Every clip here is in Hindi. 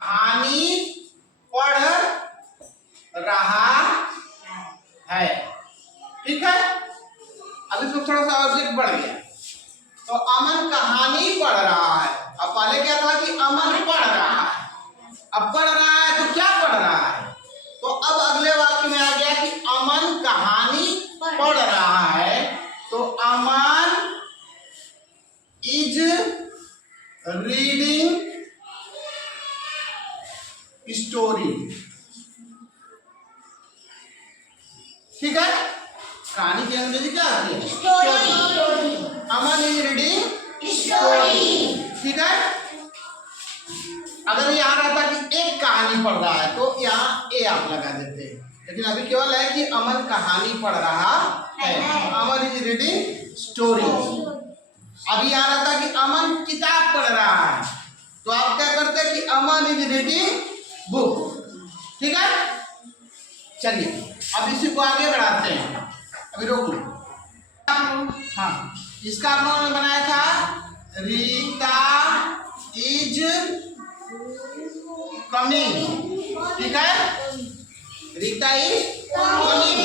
कहानी पढ़ रहा है। ठीक है, अब इसमें थोड़ा सा ऑब्जेक्ट बढ़ गया। तो अमन कहानी पढ़ रहा है। अब पहले क्या था कि अमन पढ़ रहा है, अब पढ़ रहा है तो क्या पढ़ रहा है? तो अब अगले वाक्य में आ गया कि अमन कहानी पढ़ रहा है। तो अमन इज रीडिंग स्टोरी। ठीक है, कहानी की अंग्रेजी क्या आती है? Story. Aman is reading story. ठीक है, अगर यहाँ रहता कि एक कहानी पढ़ रहा है तो यहाँ ए आप लगा देते हैं, लेकिन अभी केवल है कि अमन कहानी पढ़ रहा है। अमन इज रीडिंग स्टोरी। अभी यहाँ रहता कि अमन किताब पढ़ रहा है तो आप क्या करते हैं कि अमन इज रीडिंग बुक। ठीक है, चलिए अब इसी को आगे बढ़ाते हैं। अभी रोक लो। हाँ, इसका आप लोगों ने बनाया था रीता इज कमिंग। ठीक है, रीता इज कमिंग।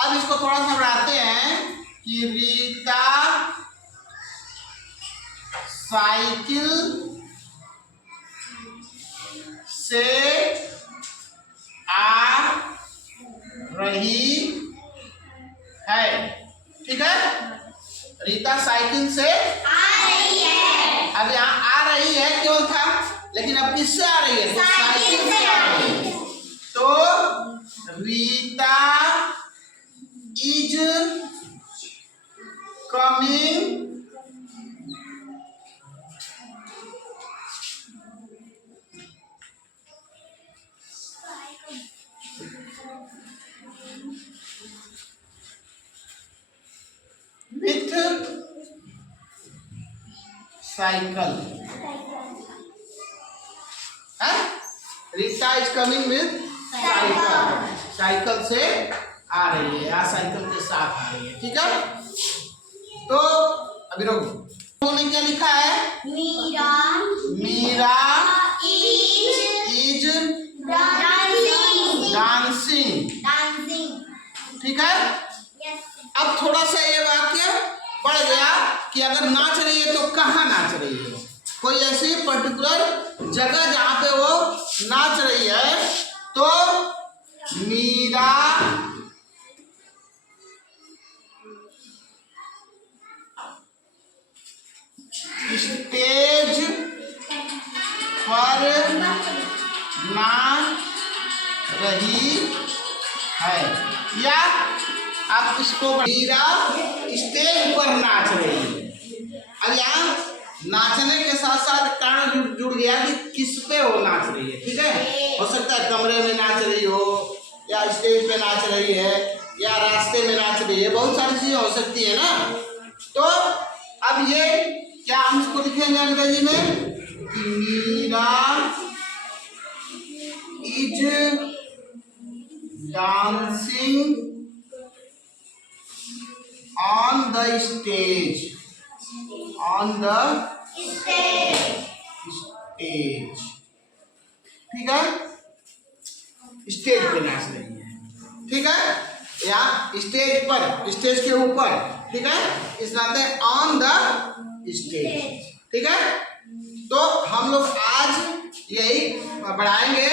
अब इसको थोड़ा सा बढ़ाते हैं कि रीता साइकिल से आ रही है। ठीक है, रीता साइकिल से आ रही है। अब यहाँ आ रही है केवल था, लेकिन अब किससे आ रही है? तो साइकिल से आ रही है। तो Rita is coming with cycle. Rita is coming with cycle. Cycle से आ रही है या साइकिल के साथ आ रही है। ठीक है, तो अभी रोको। ने क्या लिखा है? Meera is dancing. ठीक है, अब थोड़ा सा ये वाक्य बढ़ गया कि अगर नाच रही है तो कहाँ नाच रही है? कोई ऐसी पर्टिकुलर जगह जहाँ पे वो नाच रही है। तो मीरा स्टेज पर नाच रही है, या आप इसको मीरा स्टेज पर नाच रही है। अब यहाँ नाचने के साथ साथ कारण जुड़ गया कि किस पे वो नाच रही है। ठीक है, हो सकता है कमरे में नाच रही हो, या स्टेज पे नाच रही है, या रास्ते में नाच रही है, बहुत सारी चीजें हो सकती है ना। तो अब ये क्या हम इसको लिखेंगे अंग्रेजी में? Meera is dancing on the stage. On the stage. ठीक है, स्टेज पे नाच रही है। ठीक है, या स्टेज पर, स्टेज के ऊपर। ठीक है, इस नाते ऑन द स्टेज। ठीक है, तो हम लोग आज यही बढ़ाएंगे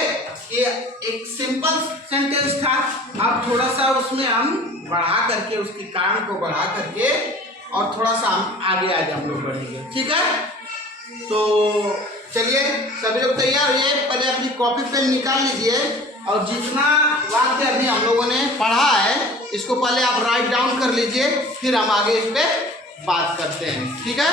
कि एक सिंपल सेंटेंस था, अब थोड़ा सा उसमें हम बढ़ा करके उसके कारण को बढ़ा करके और थोड़ा सा हम आगे हम लोग बढ़ेंगे। ठीक है, तो चलिए सभी लोग तैयार हुए, पहले अपनी कॉपी पेन निकाल लीजिए और जितना वाक्य अभी हम लोगों ने पढ़ा है इसको पहले आप राइट डाउन कर लीजिए, फिर हम आगे इस पे बात करते हैं। ठीक है।